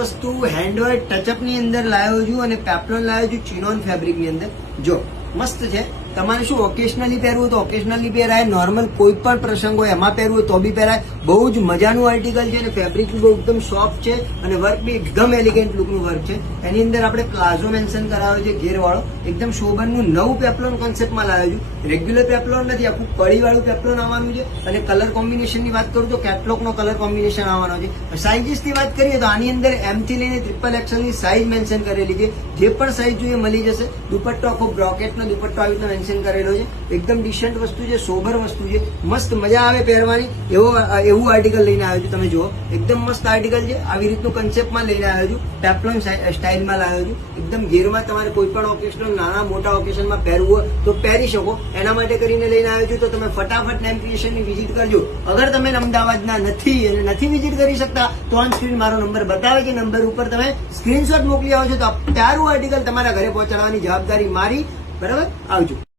વસ્તુ handwork touch-up ની અંદર લાવ્યો છું અને પેપ્લોન લાવ્યો છું ચિનોન ફેબ્રિક ની અંદર. જો મસ્ત છે. તમારે શું ઓકેશનલી પહેરવું તો ઓકેશનલી પહેરાય, નોર્મલ કોઈ પણ પ્રસંગ હોય એમાં પહેરવું હોય તો બી પહેરાય. બહુ જ મજાનું આર્ટિકલ છે અને ફેબ્રિક બહુ એકદમ સોફ્ટ છે અને વર્ક બી એકદમ એલિગન્ટ લુકનું વર્ક છે. એની અંદર આપણે પ્લાઝો મેન્શન કરાવ્યો છે ઘેરવાળો, એકદમ શોભનનું નવું પેપ્લોન કોન્સેપ્ટમાં લાવ્યો છું. રેગ્યુલર પેપ્લોન નથી, આખું કડીવાળું પેપ્લોન આવવાનું છે. અને કલર કોમ્બિનેશનની વાત કરું તો કેટલોગનો કલર કોમ્બિનેશન આવવાનો છે. સાઇઝીસની વાત કરીએ તો આની અંદર M થી લઈને XXL ની સાઇઝ મેન્શન કરેલી છે. જે પણ સાઇઝ જોઈએ મળી જશે. દુપટ્ટો આખો બ્રોકેટનો દુપટ્ટો આવી રીતના મેન્શન કરેલો છે. એકદમ ડિસન્ટ વસ્તુ છે, સોબર વસ્તુ છે, મસ્ત મજા આવે પહેરવાની એવું આર્ટિકલ લઈને આવ્યો છું. તમે જુઓ એકદમ મસ્ત આર્ટિકલ છે. આવી રીતનું કન્સેપ્ટમાં લઈને આવ્યો છું, પેપ્લોન સ્ટાઇલમાં લાવ્યો છું. એકદમ ઘેરમાં તમારે કોઈ પણ ઓકેશનલ નાના મોટા ઓકેશનમાં પહેરવું હોય તો પહેરી શકો. એના માટે કરીને લઈને આવ્યો છું. તો તમે ફટાફટ નેમ ક્રિએશનની વિઝિટ કરજો. અગર તમે અમદાવાદના નથી અને નથી વિઝિટ કરી શકતા તો ઓન સ્ક્રીન મારો નંબર બતાવે છે. નંબર ઉપર તમે સ્ક્રીનશોટ મોકલી આવો છો તો પ્યારું આર્ટિકલ તમારા ઘરે પહોંચાડવાની જવાબદારી મારી. બરાબર, આવજો.